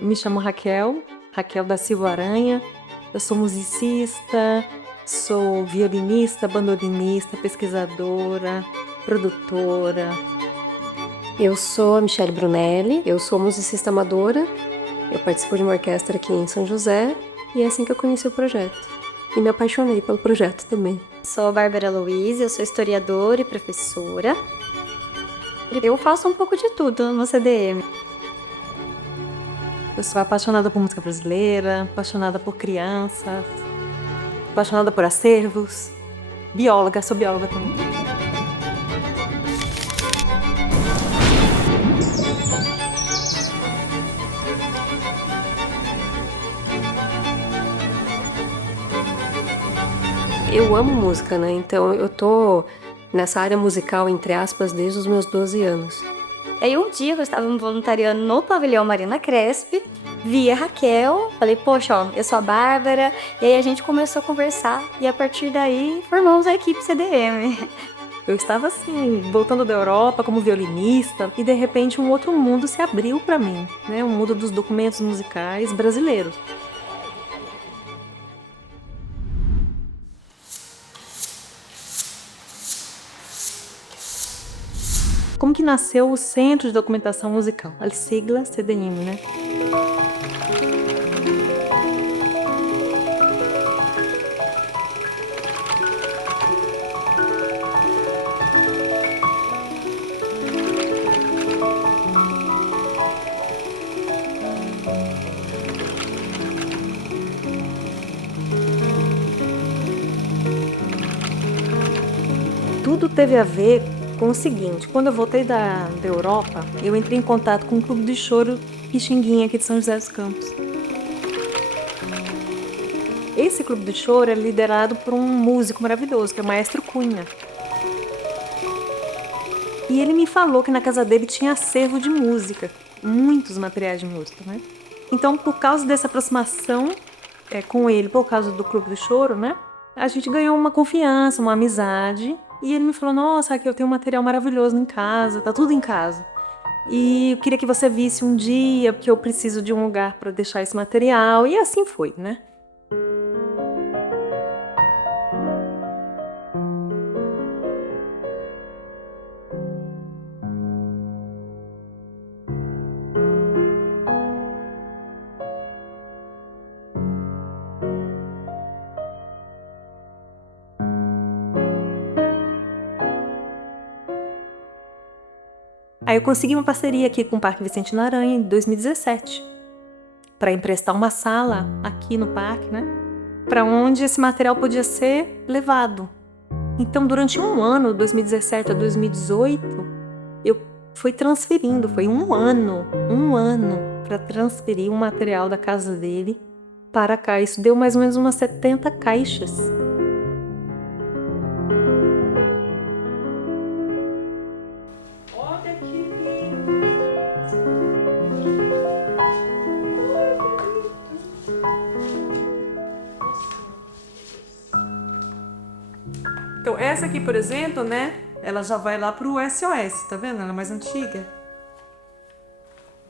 Me chamo Raquel da Silva Aranha. Eu sou musicista, sou violinista, bandolinista, pesquisadora, produtora. Eu sou a Michele Brunelli, eu sou musicista amadora, eu participo de uma orquestra aqui em São José e é assim que eu conheci o projeto. E me apaixonei pelo projeto também. Sou a Bárbara Luiz, eu sou historiadora e professora. Eu faço um pouco de tudo no CDM. Eu sou apaixonada por música brasileira, apaixonada por crianças, apaixonada por acervos, bióloga, sou bióloga também. Eu amo música, né? Então eu tô nessa área musical, entre aspas, desde os meus 12 anos. Aí um dia eu estava me voluntariando no pavilhão Marina Crespi, vi a Raquel, falei, poxa, ó, eu sou a Bárbara, e aí a gente começou a conversar, e a partir daí formamos a equipe CDM. Eu estava assim, voltando da Europa como violinista, e de repente um outro mundo se abriu para mim, né? O mundo dos documentos musicais brasileiros. Como que nasceu o Centro de Documentação Musical? A sigla CDM, né? Tudo teve a ver com o seguinte: quando eu voltei da Europa, eu entrei em contato com um clube de choro Pixinguinha aqui de São José dos Campos. Esse clube de choro é liderado por um músico maravilhoso, que é o Maestro Cunha. E ele me falou que na casa dele tinha acervo de música, muitos materiais de música, né? Então, por causa dessa aproximação com ele, por causa do clube de choro, né? A gente ganhou uma confiança, uma amizade. E ele me falou, nossa, aqui eu tenho um material maravilhoso em casa, tá tudo em casa. E eu queria que você visse um dia, porque eu preciso de um lugar para deixar esse material. E assim foi, né? Aí eu consegui uma parceria aqui com o Parque Vicente Naranha em 2017 para emprestar uma sala aqui no parque, né? Para onde esse material podia ser levado. Então, durante um ano, 2017 a 2018, eu fui transferindo, foi um ano para transferir o material da casa dele para cá. Isso deu mais ou menos umas 70 caixas. Olha que lindo! Então, essa aqui, por exemplo, né? Ela já vai lá pro SOS, tá vendo? Ela é mais antiga.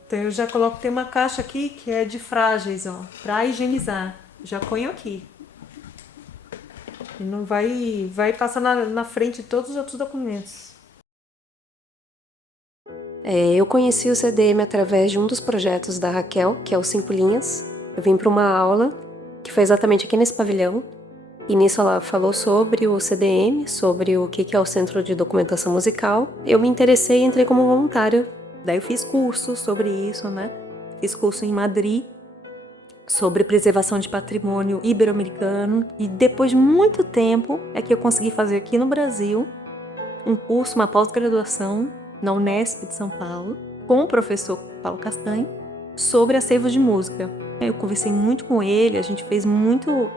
Então, eu já coloco, tem uma caixa aqui que é de frágeis, ó, pra higienizar. Já ponho aqui. E não vai passar na frente de todos os outros documentos. Eu conheci o CDM através de um dos projetos da Raquel, que é o 5 Linhas. Eu vim para uma aula que foi exatamente aqui nesse pavilhão. E nisso ela falou sobre o CDM, sobre o que é o Centro de Documentação Musical. Eu me interessei e entrei como voluntária. Daí eu fiz curso sobre isso, né? Fiz curso em Madrid sobre preservação de patrimônio ibero-americano. E depois de muito tempo é que eu consegui fazer aqui no Brasil um curso, uma pós-graduação na Unesp de São Paulo, com o professor Paulo Castanho, sobre acervo de música. Eu conversei muito com ele, a gente fez muito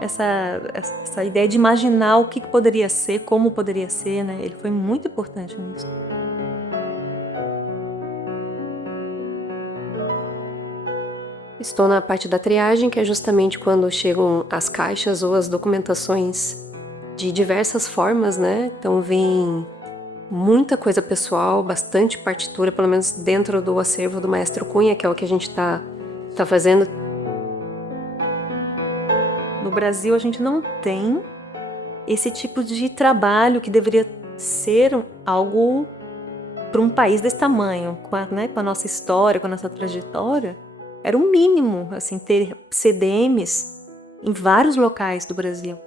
essa ideia de imaginar o que poderia ser, como poderia ser, né? Ele foi muito importante nisso. Estou na parte da triagem, que é justamente quando chegam as caixas ou as documentações de diversas formas, né? Então vem muita coisa pessoal, bastante partitura, pelo menos dentro do acervo do Maestro Cunha, que é o que a gente tá fazendo. No Brasil, a gente não tem esse tipo de trabalho que deveria ser algo para um país desse tamanho, com a nossa história, com a nossa trajetória. Era o mínimo, assim, ter CDMs em vários locais do Brasil.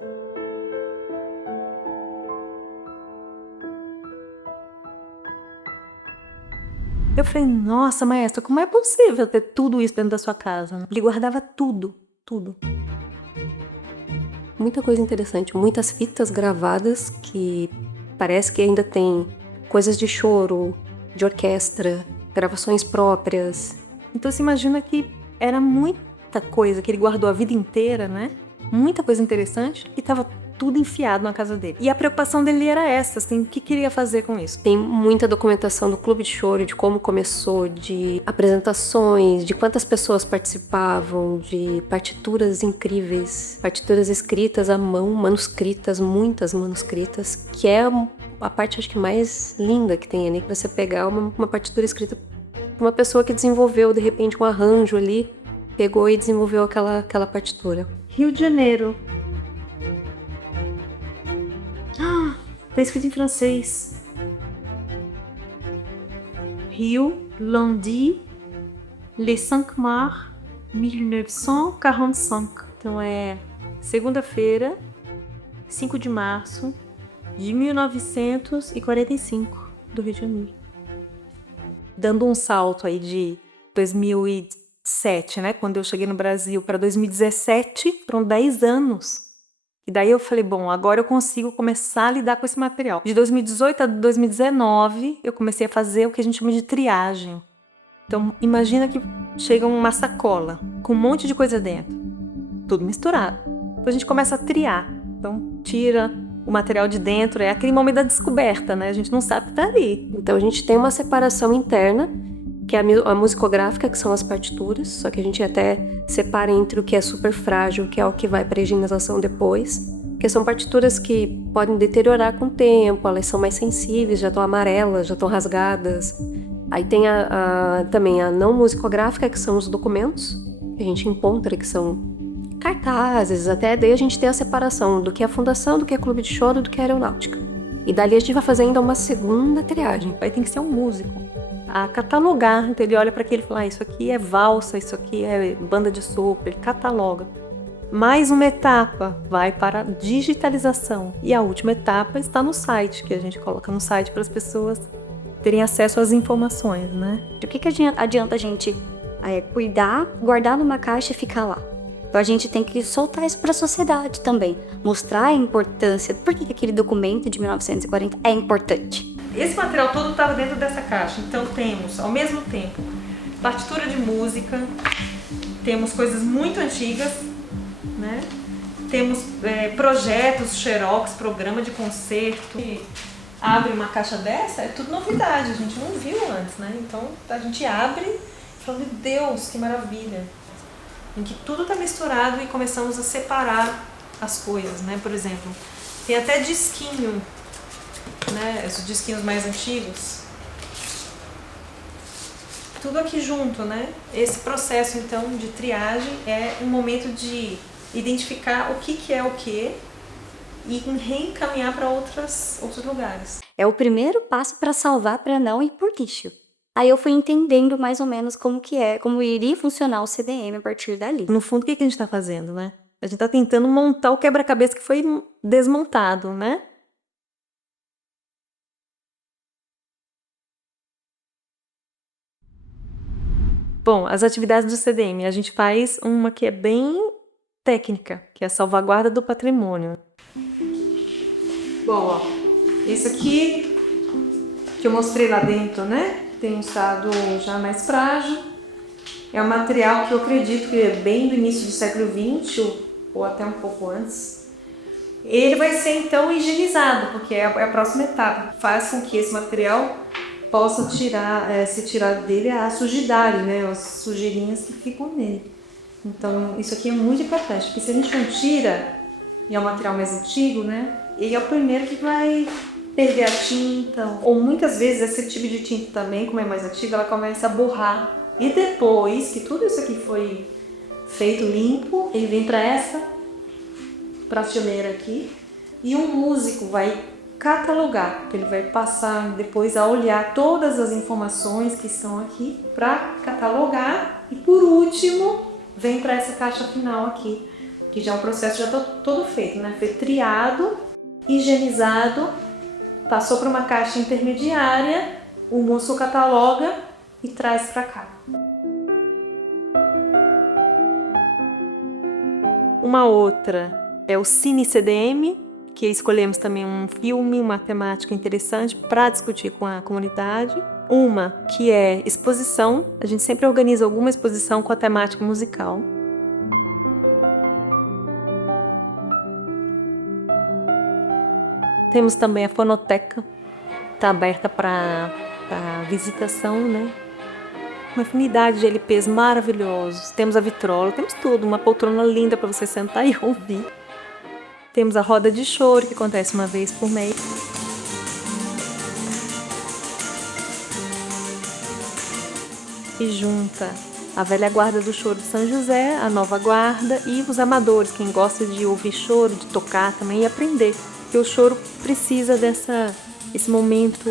Eu falei, nossa, maestra, como é possível ter tudo isso dentro da sua casa? Ele guardava tudo, tudo. Muita coisa interessante, muitas fitas gravadas que parece que ainda tem coisas de choro, de orquestra, gravações próprias. Então você imagina que era muita coisa que ele guardou a vida inteira, né? Muita coisa interessante e estava tudo enfiado na casa dele. E a preocupação dele era essa, assim, o que queria fazer com isso? Tem muita documentação do Clube de Choro, de como começou, de apresentações, de quantas pessoas participavam, de partituras incríveis, partituras escritas à mão, manuscritas, muitas manuscritas, que é a parte, acho que, mais linda que tem ali, que você pegar uma partitura escrita por uma pessoa que desenvolveu, de repente, um arranjo ali, pegou e desenvolveu aquela partitura. Rio de Janeiro. Tá escrito em francês. Rio, lundi, le 5 mars 1945. Então é segunda-feira, 5 de março de 1945, do Rio de Janeiro. Dando um salto aí de 2007, né? Quando eu cheguei no Brasil, para 2017, foram 10 anos. E daí eu falei, bom, agora eu consigo começar a lidar com esse material. De 2018 a 2019, eu comecei a fazer o que a gente chama de triagem. Então, imagina que chega uma sacola com um monte de coisa dentro, tudo misturado. Então a gente começa a triar. Então, tira o material de dentro, é aquele momento da descoberta, né? A gente não sabe o que tá ali. Então a gente tem uma separação interna, que é a musicográfica, que são as partituras, só que a gente até separa entre o que é super frágil, que é o que vai para a higienização depois, porque são partituras que podem deteriorar com o tempo, elas são mais sensíveis, já estão amarelas, já estão rasgadas. Aí tem também a não musicográfica, que são os documentos que a gente encontra, que são cartazes, até daí a gente tem a separação do que é a fundação, do que é clube de choro, do que é aeronáutica. E dali a gente vai fazer ainda uma segunda triagem. Aí tem que ser um músico a catalogar. Então ele olha para aquilo e fala, isso aqui é valsa, isso aqui é banda de sopro, ele cataloga. Mais uma etapa vai para a digitalização. E a última etapa está no site, que a gente coloca no site para as pessoas terem acesso às informações, né? O que adianta a gente cuidar, guardar numa caixa e ficar lá? Então a gente tem que soltar isso para a sociedade também. Mostrar a importância, por que aquele documento de 1940 é importante. Esse material todo estava dentro dessa caixa. Então temos, ao mesmo tempo, partitura de música, temos coisas muito antigas, né? Temos projetos, xerox, programa de concerto. E abre uma caixa dessa, é tudo novidade, a gente não viu antes, né? Então a gente abre e fala, meu Deus, que maravilha. Em que tudo está misturado e começamos a separar as coisas, né? Por exemplo, tem até disquinho, né? Esses disquinhos mais antigos. Tudo aqui junto, né? Esse processo, então, de triagem é um momento de identificar o que é o que e reencaminhar para outros lugares. É o primeiro passo para salvar, para não ir por lixo. Aí eu fui entendendo mais ou menos como iria funcionar o CDM a partir dali. No fundo, o que a gente está fazendo, né? A gente está tentando montar o quebra-cabeça que foi desmontado, né? Bom, as atividades do CDM, a gente faz uma que é bem técnica, que é a salvaguarda do patrimônio. Bom, ó, esse aqui que eu mostrei lá dentro, né? Tem um estado já mais frágil. É um material que eu acredito que é bem do início do século XX ou até um pouco antes. Ele vai ser então higienizado, porque é a próxima etapa. Faz com que esse material possa se tirar dele a sujidade, né? As sujeirinhas que ficam nele. Então isso aqui é muito importante, porque se a gente não tira, e é um material mais antigo, né? Ele é o primeiro que vai perder a tinta, ou muitas vezes esse tipo de tinta também, como é mais antiga, ela começa a borrar. E depois que tudo isso aqui foi feito limpo, ele vem para essa prateleira aqui e um músico vai catalogar, ele vai passar depois a olhar todas as informações que estão aqui para catalogar e por último vem para essa caixa final aqui, que já é um processo já todo feito, né? Foi triado, higienizado, passou para uma caixa intermediária, o moço cataloga e traz para cá. Uma outra é o Cine CDM, que escolhemos também um filme, uma temática interessante para discutir com a comunidade. Uma que é exposição, a gente sempre organiza alguma exposição com a temática musical. Temos também a fonoteca, está aberta para visitação, né? Uma infinidade de LPs maravilhosos. Temos a vitrola, temos tudo, uma poltrona linda para você sentar e ouvir. Temos a roda de choro, que acontece uma vez por mês. E junta a velha guarda do choro de São José, a nova guarda e os amadores, quem gosta de ouvir choro, de tocar também e aprender. Porque o choro precisa esse momento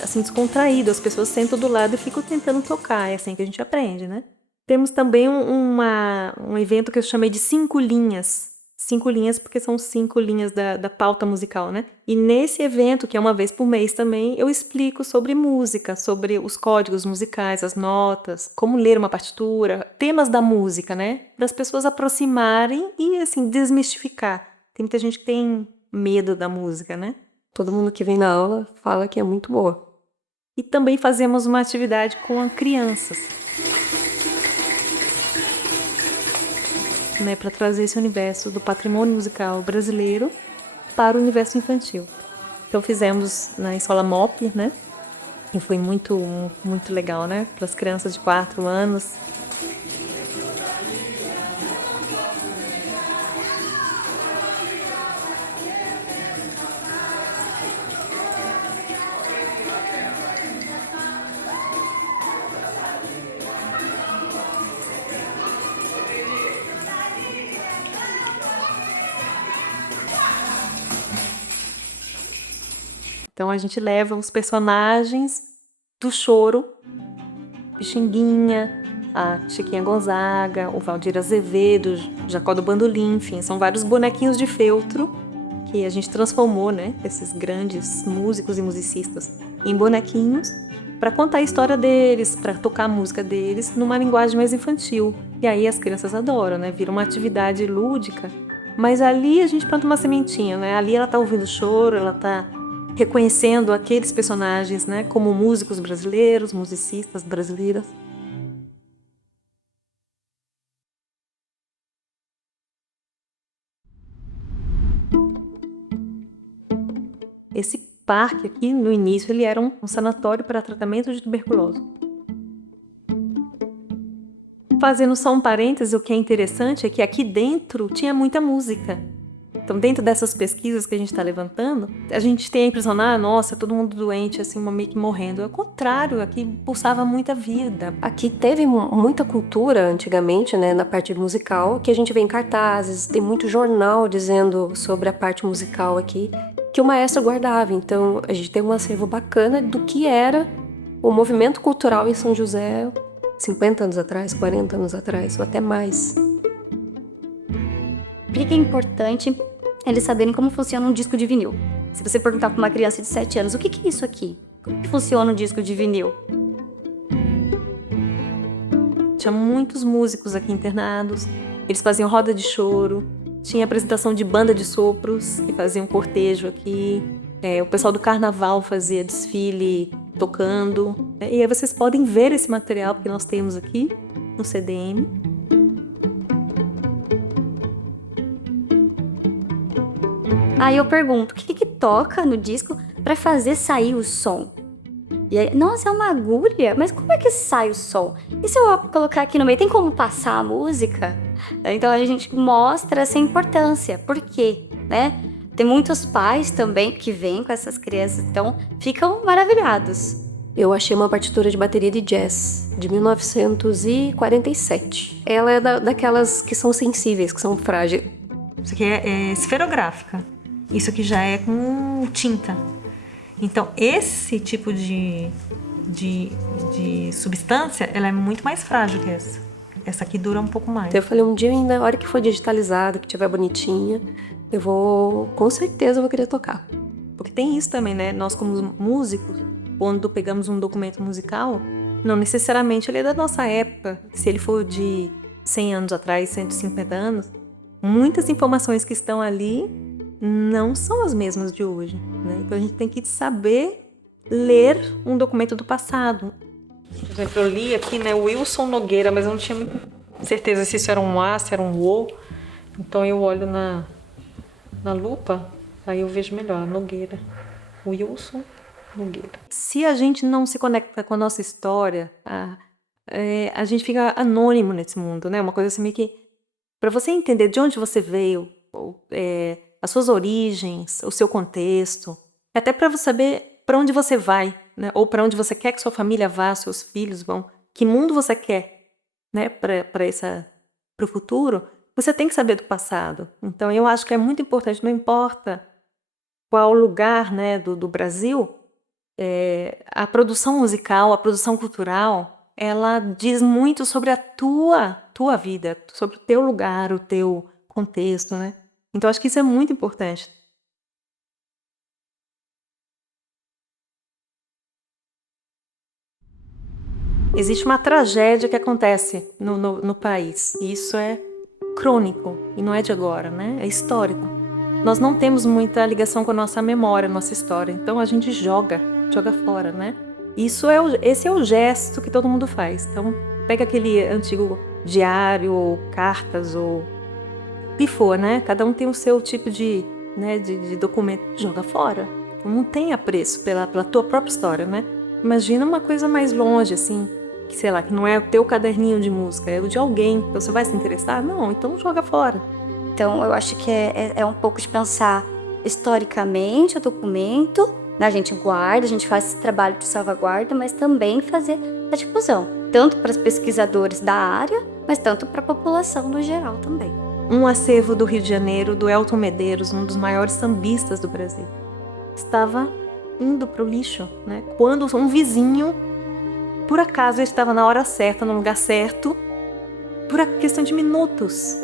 assim descontraído, as pessoas sentam do lado e ficam tentando tocar, é assim que a gente aprende, né? Temos também um evento que eu chamei de 5 linhas. 5 linhas porque são 5 linhas da pauta musical, né? E nesse evento, que é uma vez por mês também, eu explico sobre música, sobre os códigos musicais, as notas, como ler uma partitura, temas da música, né? Para as pessoas aproximarem e, assim, desmistificar. Tem muita gente que tem medo da música, né? Todo mundo que vem na aula fala que é muito boa. E também fazemos uma atividade com crianças, né, para trazer esse universo do patrimônio musical brasileiro para o universo infantil. Então fizemos na escola MOP, né? E foi muito, muito legal, né? Para as crianças de 4 anos. Então a gente leva os personagens do choro, Pixinguinha, a Chiquinha Gonzaga, o Valdir Azevedo, Jacó do Bandolim, enfim, são vários bonequinhos de feltro que a gente transformou, né, esses grandes músicos e musicistas em bonequinhos para contar a história deles, para tocar a música deles numa linguagem mais infantil. E aí as crianças adoram, né, vira uma atividade lúdica, mas ali a gente planta uma sementinha, né, ali ela tá ouvindo choro, ela tá reconhecendo aqueles personagens, né, como músicos brasileiros, musicistas brasileiras. Esse parque aqui, no início, ele era um sanatório para tratamento de tuberculose. Fazendo só um parêntese, o que é interessante é que aqui dentro tinha muita música. Então, dentro dessas pesquisas que a gente está levantando, a gente tem a impressão, nossa, todo mundo doente, assim, meio que morrendo. Ao contrário, aqui pulsava muita vida. Aqui teve muita cultura antigamente, né, na parte musical, que a gente vê em cartazes, tem muito jornal dizendo sobre a parte musical aqui, que o maestro guardava. Então, a gente tem um acervo bacana do que era o movimento cultural em São José 50 anos atrás, 40 anos atrás, ou até mais. Por que é importante eles saberem como funciona um disco de vinil? Se você perguntar para uma criança de 7 anos, o que é isso aqui? Como que funciona um disco de vinil? Tinha muitos músicos aqui internados, eles faziam roda de choro, tinha apresentação de banda de sopros, que faziam cortejo aqui, o pessoal do carnaval fazia desfile tocando, e aí vocês podem ver esse material que nós temos aqui no CDM. Aí eu pergunto, o que toca no disco para fazer sair o som? E aí, nossa, é uma agulha? Mas como é que sai o som? E se eu colocar aqui no meio, tem como passar a música? Então a gente mostra essa importância. Por quê? Né? Tem muitos pais também que vêm com essas crianças, então ficam maravilhados. Eu achei uma partitura de bateria de jazz, de 1947. Ela é daquelas que são sensíveis, que são frágeis. Isso aqui é esferográfica. Isso aqui já é com tinta. Então, esse tipo de substância, ela é muito mais frágil que essa. Essa aqui dura um pouco mais. Então eu falei, um dia ainda, na hora que for digitalizado, que tiver bonitinha, com certeza vou querer tocar. Porque tem isso também, né? Nós como músicos, quando pegamos um documento musical, não necessariamente ele é da nossa época. Se ele for de 100 anos atrás, 150 anos, muitas informações que estão ali não são as mesmas de hoje, né? Então a gente tem que saber ler um documento do passado. Por exemplo, eu li aqui, né, Wilson Nogueira, mas eu não tinha muita certeza se isso era um A, se era um O. Então eu olho na lupa, aí eu vejo melhor, Nogueira. Wilson Nogueira. Se a gente não se conecta com a nossa história, a gente fica anônimo nesse mundo, né? Uma coisa assim meio que... Para você entender de onde você veio, as suas origens, o seu contexto, até para você saber para onde você vai, né? Ou para onde você quer que sua família vá, seus filhos vão, que mundo você quer, né? Para o futuro, você tem que saber do passado. Então eu acho que é muito importante, não importa qual lugar, né, do Brasil, a produção musical, a produção cultural, ela diz muito sobre a tua vida, sobre o teu lugar, o teu contexto, né? Então, acho que isso é muito importante. Existe uma tragédia que acontece no país. E isso é crônico, e não é de agora, né? É histórico. Nós não temos muita ligação com a nossa memória, nossa história. Então, a gente joga fora, né? Esse é o gesto que todo mundo faz. Então, pega aquele antigo diário, ou cartas, ou... que for, né? Cada um tem o seu tipo de documento. Joga fora. Não tem apreço pela tua própria história, né? Imagina uma coisa mais longe, assim, que sei lá, que não é o teu caderninho de música, é o de alguém. Você vai se interessar? Não, então joga fora. Então eu acho que é um pouco de pensar historicamente o documento, né? A gente guarda, a gente faz esse trabalho de salvaguarda, mas também fazer a difusão, tanto para os pesquisadores da área, mas tanto para a população no geral também. Um acervo do Rio de Janeiro, do Elton Medeiros, um dos maiores sambistas do Brasil, estava indo para o lixo, né? Quando um vizinho, por acaso, estava na hora certa, no lugar certo, por questão de minutos,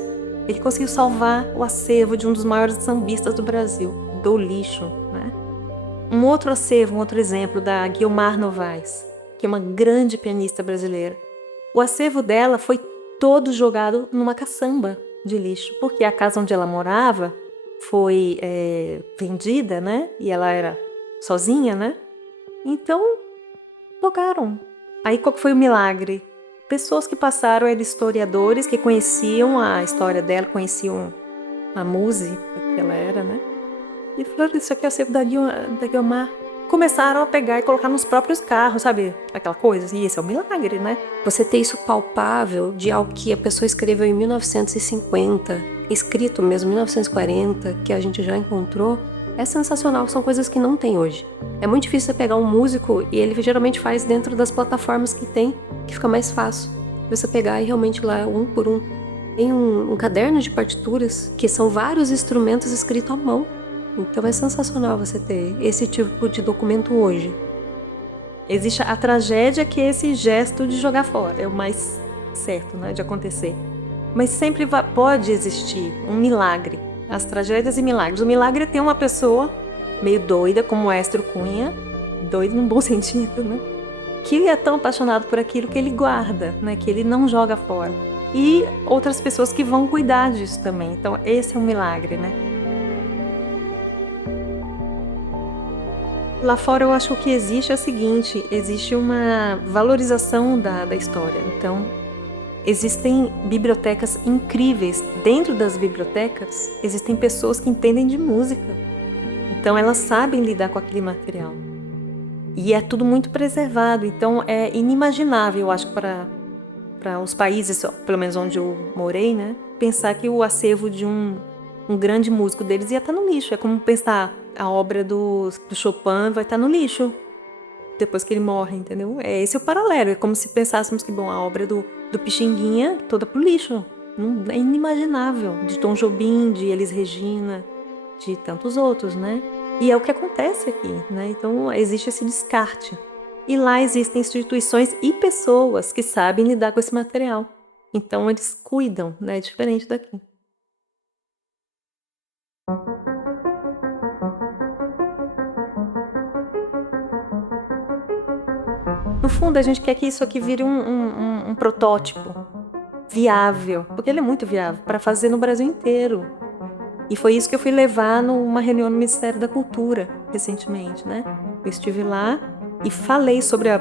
ele conseguiu salvar o acervo de um dos maiores sambistas do Brasil, do lixo, né? Um outro acervo, um outro exemplo da Guiomar Novaes, que é uma grande pianista brasileira. O acervo dela foi todo jogado numa caçamba de lixo, porque a casa onde ela morava foi vendida, né? E ela era sozinha, né? Então, jogaram. Aí qual que foi o milagre? Pessoas que passaram eram historiadores que conheciam a história dela, conheciam a música que ela era, né? E falaram, isso aqui é o acervo da Guiomar. começaram a pegar e colocar nos próprios carros, sabe? Aquela coisa. E esse é um milagre, né? Você ter isso palpável de algo que a pessoa escreveu em 1950, escrito mesmo em 1940, que a gente já encontrou, é sensacional. São coisas que não tem hoje. É muito difícil você pegar um músico e ele geralmente faz dentro das plataformas que tem, que fica mais fácil. Você pegar e realmente lá, um por um. Tem um caderno de partituras, que são vários instrumentos escritos à mão. Então é sensacional você ter esse tipo de documento hoje. Existe a tragédia, que é esse gesto de jogar fora. É o mais certo, né, de acontecer. Mas sempre pode existir um milagre. As tragédias e milagres. O milagre é ter uma pessoa meio doida, como o Éster Cunha, doido no bom sentido, né? Que é tão apaixonado por aquilo que ele guarda, né? Que ele não joga fora. E outras pessoas que vão cuidar disso também. Então, esse é um milagre, né? Lá fora, eu acho que o que existe é o seguinte: existe uma valorização da história. Então, existem bibliotecas incríveis. Dentro das bibliotecas, existem pessoas que entendem de música. Então, elas sabem lidar com aquele material. E é tudo muito preservado. Então, é inimaginável, eu acho, para os países, pelo menos onde eu morei, né? Pensar que o acervo de um grande músico deles ia estar no lixo. É como pensar a obra do Chopin vai estar no lixo depois que ele morre, entendeu? Esse é o paralelo. É como se pensássemos que, bom, a obra do Pixinguinha toda pro lixo. É inimaginável. De Tom Jobim, de Elis Regina, de tantos outros, né? E é o que acontece aqui, né? Então, existe esse descarte. E lá existem instituições e pessoas que sabem lidar com esse material. Então, eles cuidam, né? É diferente daqui. No fundo, a gente quer que isso aqui vire um protótipo viável, porque ele é muito viável, para fazer no Brasil inteiro. E foi isso que eu fui levar numa reunião no Ministério da Cultura, recentemente, né? Eu estive lá e falei sobre a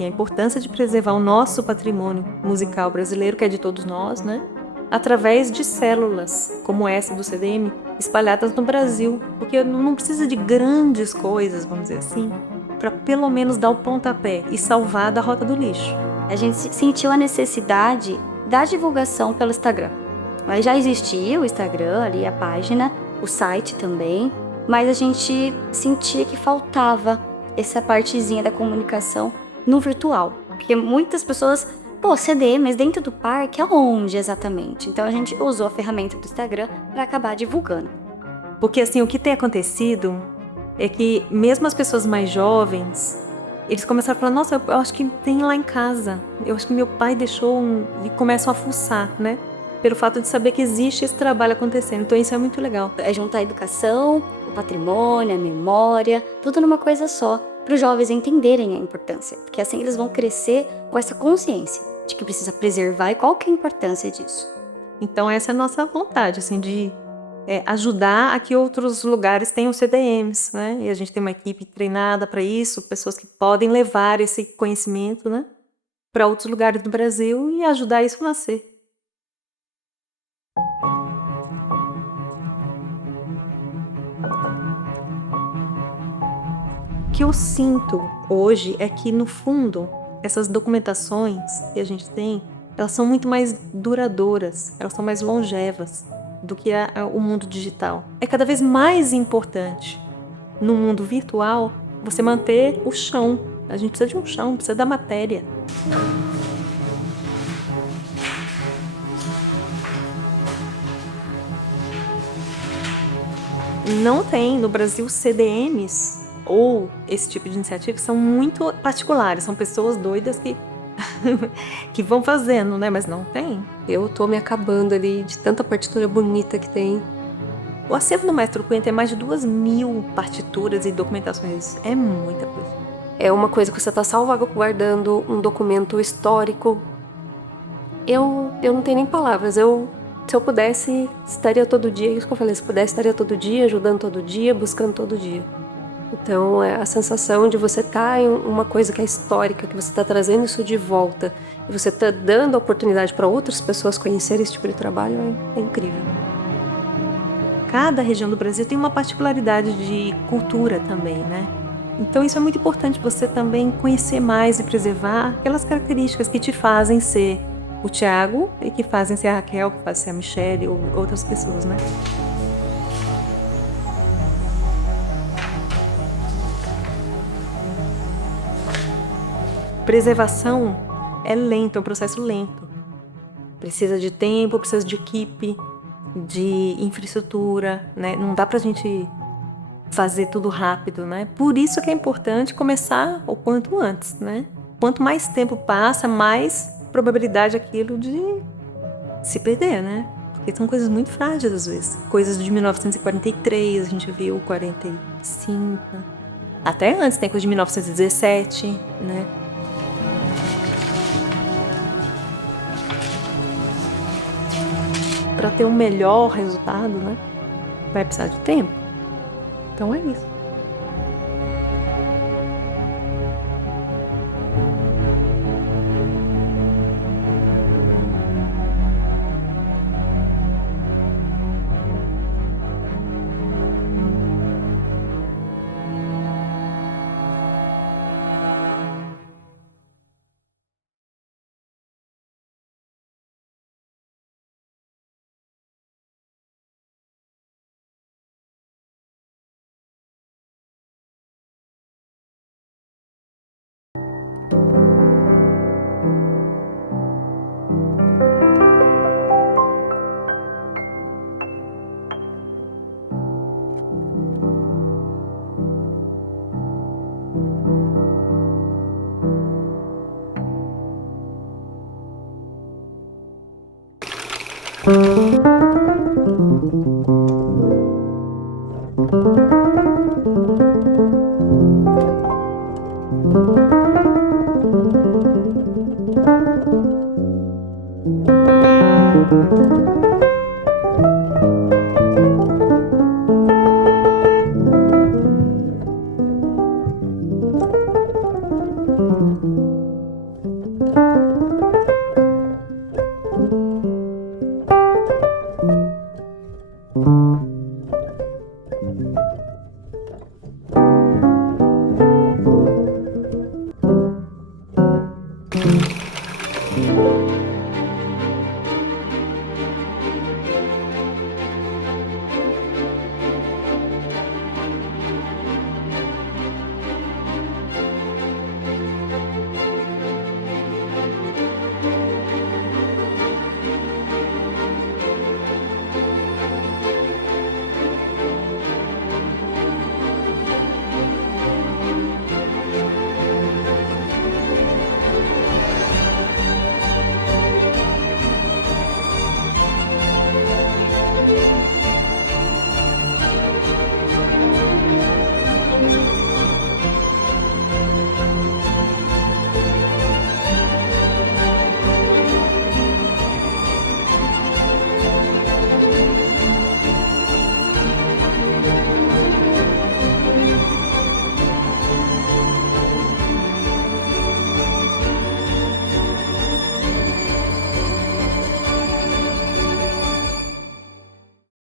importância de preservar o nosso patrimônio musical brasileiro, que é de todos nós, né? Através de células, como essa do CDM, espalhadas no Brasil. Porque não precisa de grandes coisas, vamos dizer assim, para pelo menos dar o pontapé e salvar da rota do lixo. A gente sentiu a necessidade da divulgação pelo Instagram. Mas já existia o Instagram ali, a página, o site também, mas a gente sentia que faltava essa partezinha da comunicação no virtual. Porque muitas pessoas, CD, mas dentro do parque, aonde exatamente? Então a gente usou a ferramenta do Instagram para acabar divulgando. Porque assim, o que tem acontecido é que mesmo as pessoas mais jovens, eles começaram a falar, nossa, eu acho que tem lá em casa, eu acho que meu pai deixou e começam a fuçar, né? Pelo fato de saber que existe esse trabalho acontecendo. Então isso é muito legal. É juntar a educação, o patrimônio, a memória, tudo numa coisa só, para os jovens entenderem a importância. Porque assim eles vão crescer com essa consciência de que precisa preservar e qual que é a importância disso. Então essa é a nossa vontade, assim, de ajudar a que outros lugares tenham CDMs, né? E a gente tem uma equipe treinada para isso, pessoas que podem levar esse conhecimento, né, para outros lugares do Brasil e ajudar isso a nascer. O que eu sinto hoje é que, no fundo, essas documentações que a gente tem, elas são muito mais duradouras, elas são mais longevas do que o mundo digital. É cada vez mais importante, no mundo virtual, você manter o chão. A gente precisa de um chão, precisa da matéria. Não tem no Brasil CDMs ou esse tipo de iniciativa, que são muito particulares, são pessoas doidas que vão fazendo, né? Mas não tem. Eu tô me acabando ali de tanta partitura bonita que tem. O acervo do Maestro Cunha tem mais de 2.000 partituras e documentações. É muita coisa. É uma coisa que você tá salvaguardando um documento histórico. Eu não tenho nem palavras. Se eu pudesse, estaria todo dia, isso que eu falei, se pudesse, estaria todo dia, ajudando todo dia, buscando todo dia. Então, a sensação de você estar em uma coisa que é histórica, que você está trazendo isso de volta, e você está dando a oportunidade para outras pessoas conhecerem esse tipo de trabalho, é incrível. Cada região do Brasil tem uma particularidade de cultura também, né? Então isso é muito importante, você também conhecer mais e preservar aquelas características que te fazem ser o Thiago e que fazem ser a Raquel, que fazem ser a Michelle ou outras pessoas, né? Preservação é lento, é um processo lento. Precisa de tempo, precisa de equipe, de infraestrutura, né? Não dá pra gente fazer tudo rápido, né? Por isso que é importante começar o quanto antes, né? Quanto mais tempo passa, mais probabilidade aquilo de se perder, né? Porque são coisas muito frágeis às vezes. Coisas de 1943, a gente viu 45. Até antes, tem coisa de 1917, né? Para ter um melhor resultado, né? Vai precisar de tempo. Então é isso.